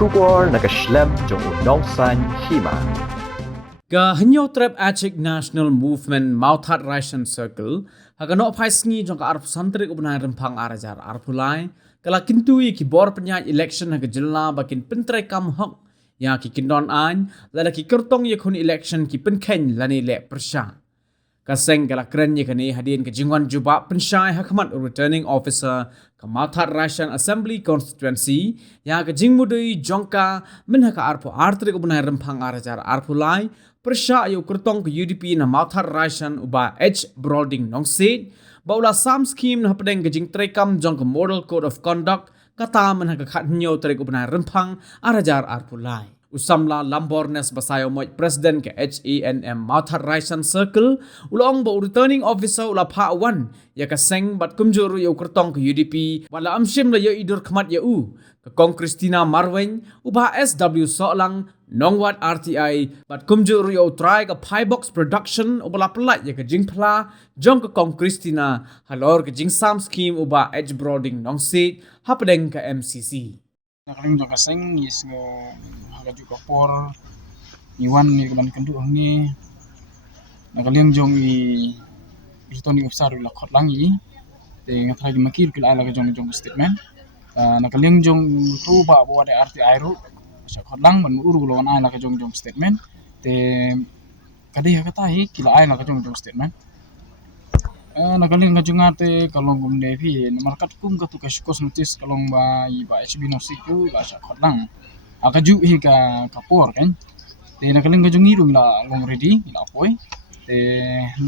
Shubor nakaslem jong unongsan hima. Gahanyo trap Achik National Movement Mauthat Ration Circle hagano phaisngi jong ka arp santri ubna rempang arajar arpulai kala kintui ki bor penya election haga jilla bakin pentre kam hok ya ki kindon an lala ki kertong ye khun election ki penken lani le persha kaseng kala kren ye kani hadin ke jingwan juba penshai hakmat returning officer ka Mauthat Ration Assembly constituency ya ke jingmudui jongka min haka arpo artri ubna rempang arajar arpulai Persya ayo kertong ke UDP na Mauthat Ration uba H. Broading nongsit, baula sam scheme na pedeng gejing trekam jong ke Model Code of Conduct kata man hagakhat nyo trek ubna rempang arajar arpulai. Usamla lambornes basayo moy President ke HENM Mauthat Ration Circle ulong ba returning officer ula pa wan ya kaseng bat kumjuru yo kertong ke UDP wala amshim la yo idur khmat ya u ke Kong Christina Marweng uba SW Solang Nongwat RTI bat kumjuru yo try ke pie box production ubala pelat ya ke jingpla jong ke Kong Christina halor ke jing sam scheme uba H Broading nongsit hapedeng ke MCC. Nakaling jong kaseng is ngo hagaju kapor iwan ni kaban kendu ni nakaling jong i returning officer la khot lang i te ngathai makir kil ala jong statement nakaling jong tu ba bo de RTI ru sa khot lang man uru lo ala jong statement te kadi kata hi kila ala jong statement nakaling ngajung ate kalong gumne phi markat kum ka tu kos notis kalong ba iba HB no siku la sa khotlang akaju hi ka kapor kan te nakaling ngajung irung la long ready la poi te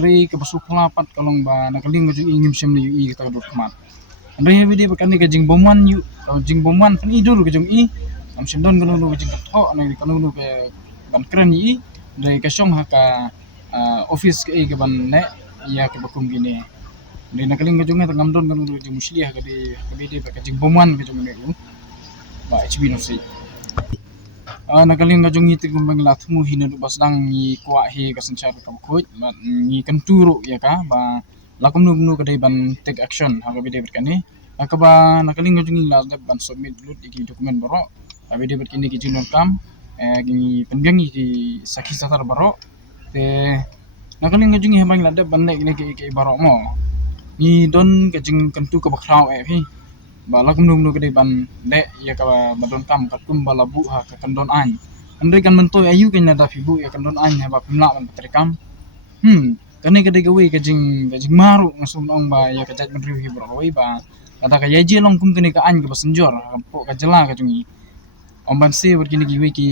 rei ke basu pelapat kalong ba nakaling ngajung ingim sem ni i ka dot kmat rei video bakan ni kajing boman yu jing boman kan idul kajung i am sendon kan lu kajing tho na kan lu ke ban kren i rei ka song ha ka office ke ban ne iya ke bakum gini di nakaling kajungnya tengam don kan lu jing musliah ka di kajing boman kajung ne u ba HB no si nakaling kajung itu gumbang latmu hina du basdang ni kwa he kasencar ka khoj ni kanturu ya ka ba lakum nu kadai ban take action ha ka bide berkani ka ba nakaling kajung la ban submit lut iki dokumen baro ha bide berkini ki jinon kam gini pengang ki sakhi satar baro te nakaling kajung hi bang ladap ban nek ni ki baro mo ni don kajing kantu ka bakrau hi balak nung gede ban le ya ka badon kam katum balabu ha ka kandon an andai kan mentoy ayu kan ada fibu ya kandon an ha ba pimla ban petrekam kane gede gawe kajing maru ngasum ong ba ya ka jat menriu hi bro ba ada ka yaji long kum kene ka an ka basenjor po ka jela ka jungi om ban se ber kini ki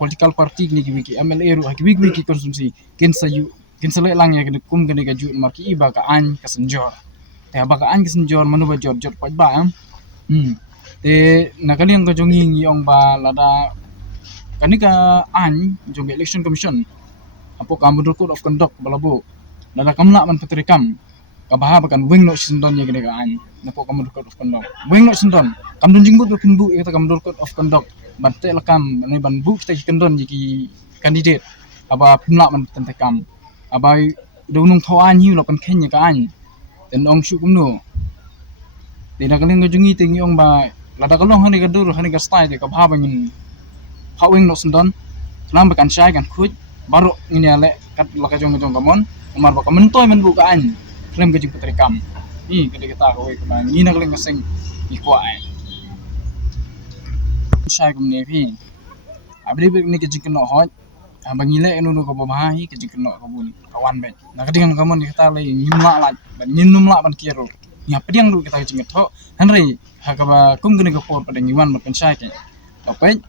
political party ni ki MLA ru ha ki konsumsi kinsa le lang ya kum kene ka ju marki iba ka an ka senjor te baka an kisen jor manu ba jor pat ba te nakaling ka jongi yong ba lada kanika an jong election commission apo ka Model Code of Conduct balabo lada kamla man petrekam ka baha bakan wing no sindon ye gene ka an napo ka Model Code of Conduct wing no sindon kam dun jingbu kin bu eta ka Model Code of Conduct batte lakam ne ban bu sta kendon ki candidate aba pimla man tentekam aba dunung thawan hiu lo kan kenya ka an dan ong syuk kumno de nakaling ngajungi tingi ong ba lada kalong hani kadur hani ka style ka bhabangin hawing no sendon lam bakan syai kan khuj baru ngini ale kat laka jong kamon umar ba kamentoy men bukaan klem gajing petrekam ni kede kita kowe ka ni nakaling kasing ikwa ai syai kumne phi abri ni gajing keno hoj bangile enu ko babahi kajing keno kabun kawan bet nakadingan kamon kita le nyumla la nyinum la ban kiro nya pediang du kita jinget ho hanri hakaba kum gene ko por padang iwan ban sai ke topej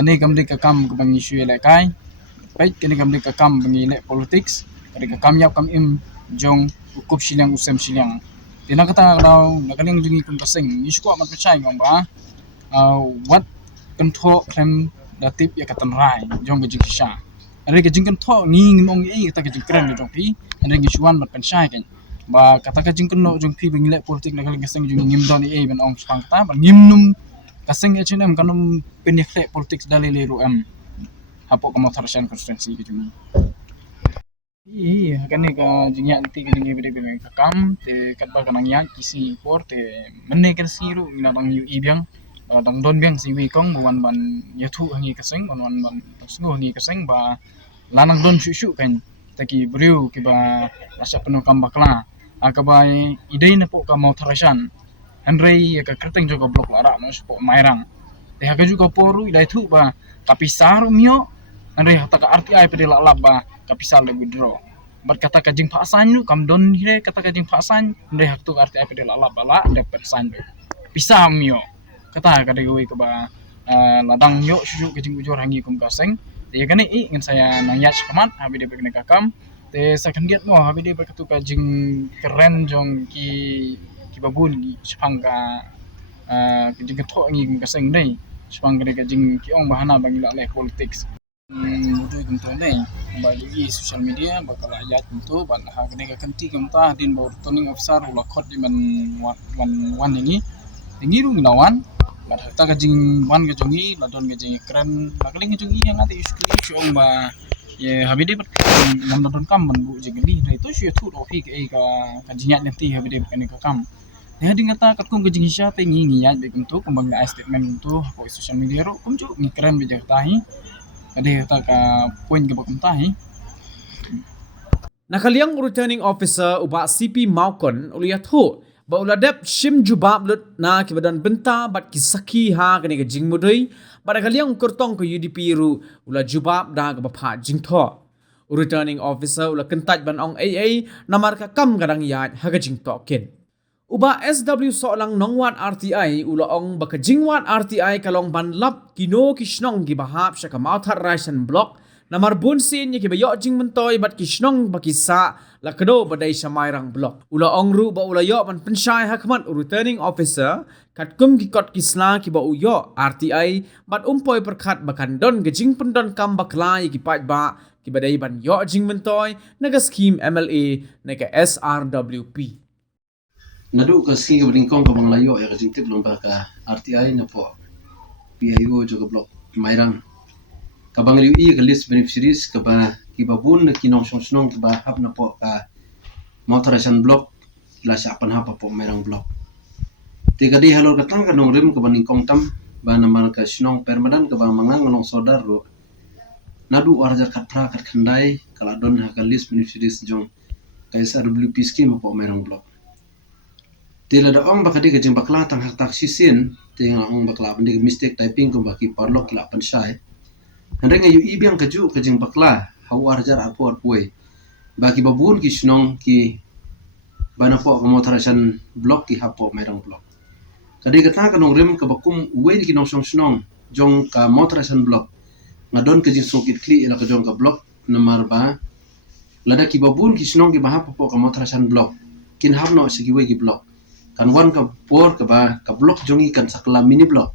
ane kamdi ka kam ko bang issue le kai pej kene kamdi ka kam bangile politics kene ka kam yap kam im jong ukup silang usem silang tina kata daw nakaling jungi kun kasing isko man sai ngom ba what control krem datip ya katan rai jong gajing kisha are gajing kan tho ni ngong i kata gajing kren jong pi ane gisuan ban sai ke ba kata kajing keno jong pi bingile politik nakaling kasing jong ngim don i ban ong spang ta ban ngimnum kasing HNM kanum penikle politik dalile ru hapo ka Mauthat Ration constituency gitu kane ka jingya ti kene bide bide ka kam te kat ba kanang ya kisi por te menne kan siru ina bang yu ibyang dang don biang si wi kong wan ban yathu hangi kaseng wan ban snu hangi kaseng ba lanang don shu kan taki briu ki ba rasa penuh kam bakla akabai idei na po ka mau tharasan Henry ka kerteng juga blok lara no po mairang te ha juga poru idai thu ba kapisar mio Henry hata ka RTI pede la laba kapisar le withdraw bat kata ka jing phasan nu kam don hire kata ka jing phasan Henry hak tu RTI pede la laba la dapat san pisah mio kata ka de ke ba ladang yo shu ke jing ujur hangi kum kaseng te ya kani ngin saya nanyach kamat habi de bekne kakam te second get mo habi de berkatu ka jing keren jong ki babun ki sepang ka jing ketho ngi kum kaseng dei sepang ka jing ki ong bahana bang ila le politics mudu kum to nei bagi social media bakal ayat tentu ban ha kene ka kanti kum ta din bor turning officer ula khot di man wan ini tingiru nglawan bat ta ka jing wan ka jongi la don ka jing keren bakling ka jongi yang ati uskli syong ba ye habide bat ngam don kam man bu jigli itu syu thu ro fi ka jingat nanti habide kene ka kam ya ding kata kat kum ka jing sya te ngi ya be kum tu kembang la statement tu ko social media ro kum ju ngi keren be jak tahi ade ta ka point ka bakum tahi Nakaliang returning officer uba CP Maukon uliyatho ba uladep shim jubab lut na kibadan benta bat kisaki ha kani ka jingmudui ba nakaliang kurtong ko UDP ru ula jubab da ka bapha jingtho returning officer ula kentaj ban ong AA namar ka kam kadang yat ha ka jingto ken uba SW so lang nongwan RTI ula ong baka jingwan RTI kalong ban lap kino kishnong gi bahap sya ka mauthar ration block namar bunsin ye kibayo jing mentoy bat kishnong bakisa lakdo badai samairang block ula ongru ba ula yo man pensyai hakmat returning officer katkum ki kot kisla ki ba uyo RTI bat umpoy perkhat bakan don gejing pendon kam baklai ki pat ba ki badai ban yo jing mentoy naga scheme MLA naga SRWP nadu ka singa bringkong ka banglayo ya ka jingtip lomba ka RTI na po PIO juga blok mairang ka banglayo ka list beneficiaries ka ba kibabun na kinong song ka ba hap na po ka motorization block la sa pan hapa po mairang block tiga di halor katang ka nong rim ka baningkong tam ba naman ka sinong permadan ka ba mangang nong sodar ro nadu warja katra kat khandai kala don ha ka list beneficiaries jong ka SRWP scheme po mairang block tila da ong baka di ka jing bakla tang hak tak sisin tinga ong bakla bandi mistake typing ko baki parlok la pan sai hande nga yu ibiang ka ju ka jing bakla hawar jar apor puai baki babun ki snong ki bana po ka motorization block ki hapo merang block kadi ka ta ka nong rem ka bakum uwe ki nong snong jong ka motorization block ngadon ka jing sokit kli ila ka jong ka block namar ba lada ki babun ki snong ki bahapo po ka motorization block kin habno sigi we ki block kan wan ka por ka ba ka block jongi kan sakla mini block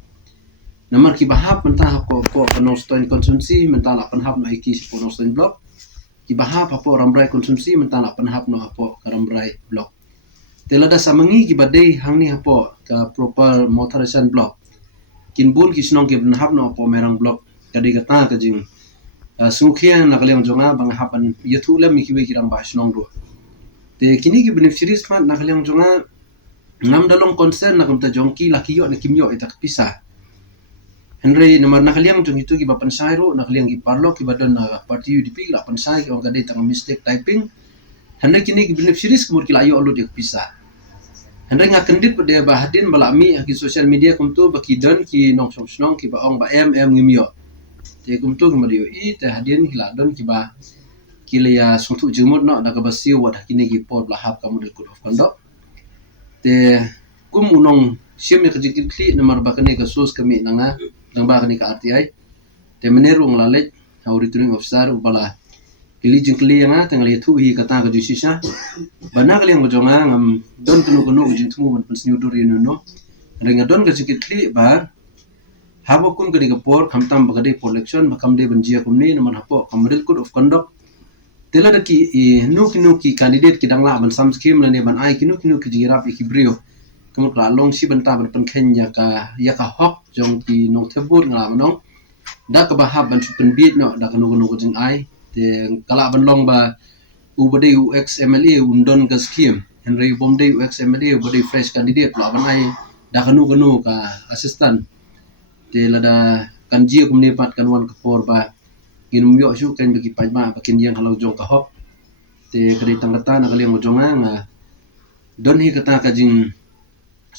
namar ki bahap mentah ko ka noston konsumsi mentah la pan hap na iki si noston block ki bahap hapo ramrai konsumsi mentah la pan hap no hapo ka ramrai block telada samangi ki badai hangni hapo ka proper motorization block kin bun ki snong ki ban hap no hapo merang block kadi ka ta ka jing sungkhia na kaleng jonga bang hapan yathu lam mi ki we ki rang ba snong do te kini ki beneficiaries mat na kaleng jonga ngam dalong concern na kumta jongki laki yo na kimyo itak pisa Henry namar nakaliang jong itu ki bapan sairo nakaliang ki parlo ki badon na party UDP la pan sai ki on gadai tang mistake typing Henry kini ki beneficiaries kumur ki layo alo dik pisa Henry ngakendit pada bahadin balami ki social media kumtu baki don ki nong snong ki ba ong ba ngimyo te kumtu ngamadio I te hadin ki la don ki ba kilaya sutu jumut no da ka basi wat kini ki por la hap kamu de of conduct te kum unong sim ya kajikit kli namar bakane ka sos kami nanga nang bakane ka RTI te menerung lalet au returning officer ubala kili jingkli nga tangali thu hi kata ka jusisa bana kali yang jonga ngam don kunu jingtmu man pensniu dori no renga don ka jikit kli ba habo kum kadi ka por khamtam bakade por election bakam de banjia kumni namar hapo kamaril code of conduct tela daki nuki candidate ki dangla ban sam scheme la ne ban ai ki nuki jirap ki brio kemut la long si banta ban pen kenya ya ka hok jong ki nong thebur ngala manong da ka bahab ban pen beat no da kanu jing ai te kala ban long ba ubade UX MLA undon ka scheme Henry bomde UX MLA ubade fresh candidate la ban ai da kanu ka assistant te lada kan ji kum ne pat kan wan kapor ba ginum yo shu kan bagi pai ba bakin yang halau jong ka hop te kadai tang kata na kaliang jonga nga don hi kata ka jing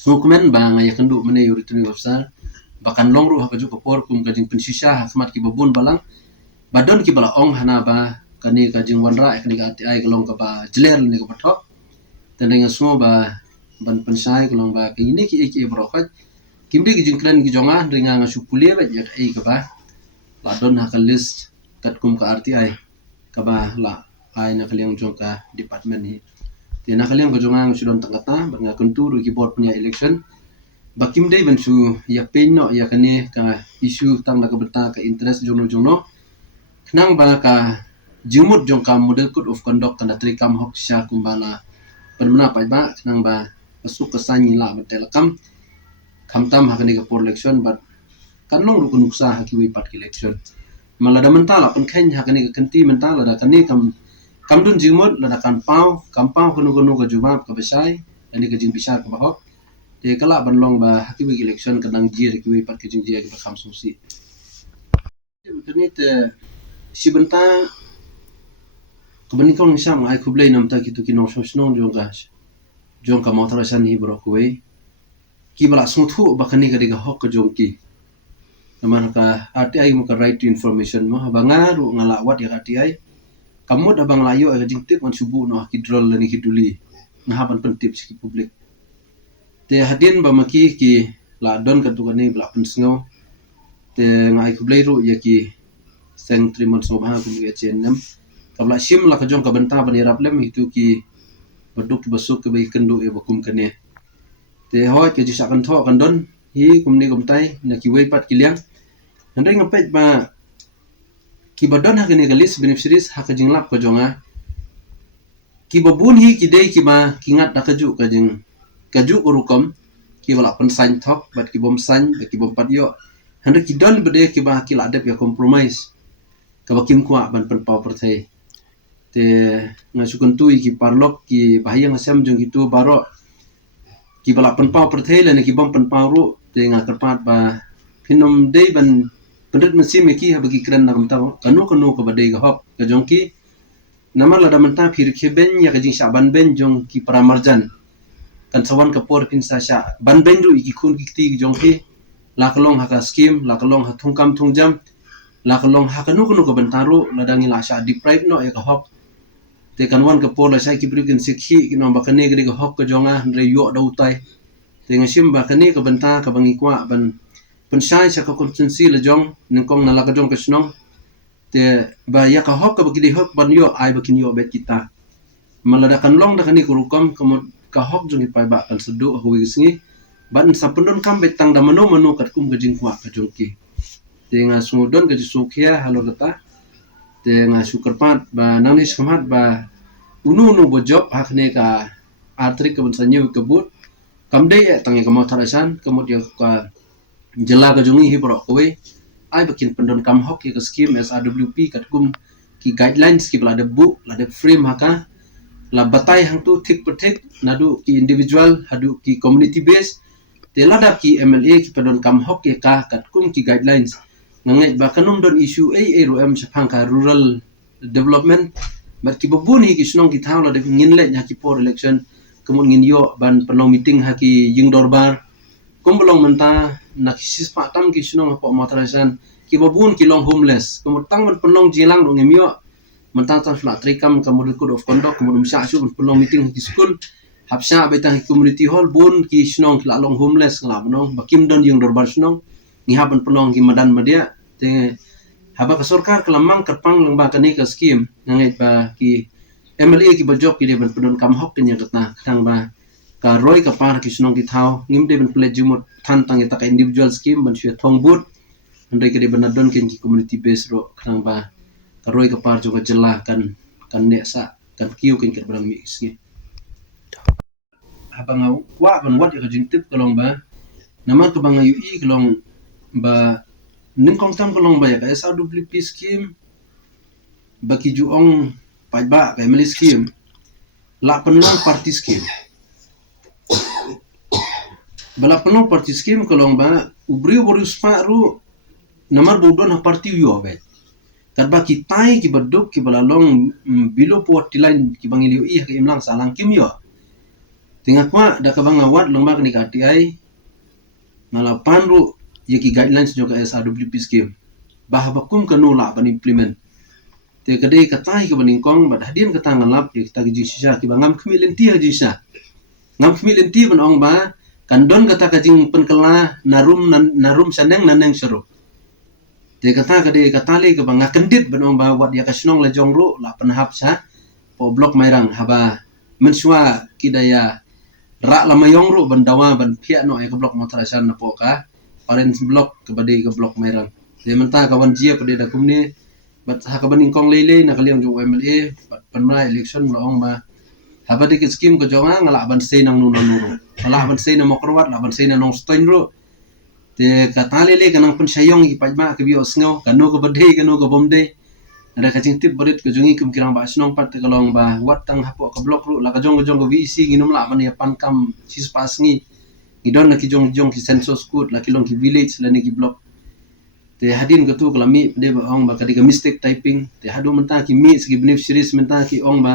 sukmen ba nga yakandu mane yuri tuni wafsa bakan long ru ha kaju kapor kum ka jing pensisha ha smat ki babun balang badon ki bala ong hana ba kani ka jing wanra kani ka ati ai kalong ka ba jler ni ka pathok tendenga smo ba ban pensai kalong ba ki ini ki eki brokat kimdi ki jing klan ki jonga ringa nga sukulie ba ya ai ka ba la don ha ka list kat kum ka RTI ka ba la ai na kaliang jong ka department ni te na kaliang ko jonga sudon tangata banga kuntu ki board punya election bakim dei ban su ya penno ya kane ka isu tang na ka beta ka interest jono nang ba ka jumut jong ka model code of conduct kana trikam hok sya kumbala permana pa ba nang ba pasuk ka sanyi la betel kam tam ha kane ka for election but kan long ru kun uksa ha ki wi pat election malada mentala pun khen ha kane ka kanti mentala da kane kam dun jimot lada kan pau kunu ka jumap ka besai ani ka jing bisar ka bahok te kala ban long ba ha ki wi election kadang jir ki wi pat ka jing jir ka kham susi kene te si benta kabani kong sam ai kublai nam ta kitu ki no sosnong jong ka motor san hi bro kuwe ki bala suthu bakani ka diga hok ka jong ki naman ka RTI mo ka right to information mo habanga ru ngala wat ya RTI kamot abang layo ka jing tip man subu no hidrol ni hiduli ngahapan pentip si publik te hadin ba maki ki la don ka tu ni bla pensngo te ngai kublai ru ya ki seng trimon so ba ku ya chenem kabla sim la ka jong ka benta ban irap lem itu ki baduk basuk ke bai kendu e bakum kane te ho ke ji sakan tho kan don hi kumni kumtai na ki wei pat kiliang ndai ngapet ba ki badon ha kene galis beneficiaries ha ka jinglap ka jonga ki babun hi ki dei ki ba kingat da kaju ka jing kaju urukom ki wala pen sain thok bat ki bom sain ba ki bom pat yo handai ki don bede ki ba ki la dep ya compromise ka bakim kwa ban pen pau perthai te ngasukun tu ki parlok ki bahaya ngasam jong gitu baro ki bala pen pau perthai le ki bom pen pau ru te ngakarpat ba pinom dei ban pendet mesim ki ha bagi kran na kamtau kanu ka badai ga hok ka jongki nama lada menta phir kheben ya ka jing saban ben jong ki paramarjan kan sawan ka por pin sa sha ban ben ru ki khun ki ti jongki la kalong ha ka scheme la kalong ha thungkam thungjam la kalong ha kanu ka bentaru lada ngi la sha deprive no ya ka hok te kanwan ka por la sai ki brikin sikhi ki no bakane gri ka hok ka jonga re yo da utai te ngasim bakane ka benta ka bangi kwa ban pensai sa ka konsensi le jong nengkong na la ka jong ka snong te ba ya ka hok ka bagi de hok ban yo ai bakin yo bet kita malada kan long da kani kurukom kamot ka hok jong ipai ba kan sedu aku wisngi ban sapendon kam betang da mano kat kum ka jing kwa ka jong ki te nga sumudon ka jisukia halo kata te nga sukarpat ba nanis kamat ba unu bojop hakne ka atrik ka bansanyu kebut kamde tangi ka motarasan kamot ya ka jela ka jungi hi bro kowe ai bakin pendon kam hok ya ka scheme SRWP kat kum ki guidelines ki bla de bu la de frame haka la batai hang tu thik per nadu ki individual hadu ki community base te lada ki MLA ki pendon kam hok ya ka kat kum ki guidelines ngangai ba kanum don issue ro em sapang ka rural development bar ki babun hi ki snong ki thawla de nginle nya ki por election kemun ngin yo ban penong meeting ha ki jing dorbar kumbulong menta nak sispa tam ki sunong po motrasan ki babun ki long homeless kumutang man penong jilang dong emyo menta tan flat trikam kamud code of conduct kamud msa su penong meeting ki school hapsa betang community hall bun ki sunong la long homeless ngla benong bakim don yung dorbar sunong ni haban penong ki madan media te haba ka sarkar kelamang kerpang lengba kani ka scheme ngai ba ki MLA ki bajok ki de ban pendon kam hok nya katna kang ba ka roi ka par ki sunong ki thau ngim de ben pledge jumot than tang ta ka individual scheme ban shia thong but andai ke de ban don ken ki community base ro kang ba ka roi ka par jo ka jela kan ne sa kan kiu ken ke brang mi isni habang wa ban wat ka jing tip kalong ba nama ka bang yu i kalong ba ning kong tam kalong ba ya ka SRWP scheme baki juong pa ba ka MLA scheme la penlang party scheme bala penuh parti skim kalong ba ubrio boru spa ru namar bodo na parti yo be kadba kitai ki baduk ki balalong bilo puat tilain ki bangiliu ih ke imlang salang kim yo tingak kwa da ka bangawat lomba ni ka ai malapan ru yaki guidelines jo ka SRWP skim bahabakum kanula ban implement te kadai katai ke baningkong bad hadin kata ngalap ki kita gi sisa ki bangam khmilin ti ji sa ngam khmilin ti ban ong ba kandon kata kajing penkela narum saneng naneng seru te kata kadai katali ke banga kendit ban ong ba wat ya kasnong la jongru la penhap sa po blok mairang haba mensua kidaya rak lama yongru ban dawa ban pia no ke blok motrasan na po ka orange blok ke badai ke blok mairang te menta kawan jia pada da kumni bat hakaban ingkong lele na kaliang jo MLA bat penmai election laong ba haba de skim ko jonga ngala ban sei nang nunu ngala ban sei na mokrowat la ban sei na nong stoin ro te kata lele kanang pen sayong ki pajma ke bio sngo kanu ko badhe kanu ko bomde ada kacing tip berit ko jongi kum kirang ba snong pat kalong ba wat tang hapo ka blok ru la ka jong ko VC nginum la man ya pan kam sis pas ngi idon na ki jong ki census code la ki long ki village la ni ki blok te hadin ko tu kalami de ba ong ba kadika mistake typing te hadu menta ki mi segi beneficiaries menta ki ong ba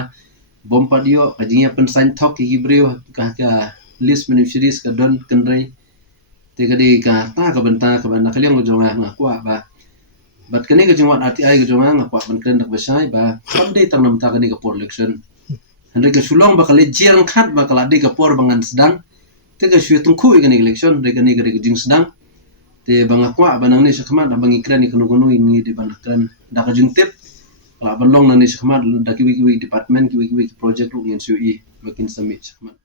bom padio kajinya pen sign talk ki brio ka list beneficiaries ka don kenrai te kadika ta ka benta ka ban kaliang ko jonga ngakwa ba bat kene ka jingwat RTI ko jonga ngakwa ban kren dak besai ba sunday tang nam ta kadika por election handre ka sulong ba kale jirang khat ba kala de ka por bangan sedang te ka shu tungku ikani election de kane ka jing sedang te bangakwa banang ni sakmat da bangi kran ni kanu ini di banakran da ka jungtip kala banlong na ni sakmat da kiwi department kiwi project ru ngin sui makin summit sakmat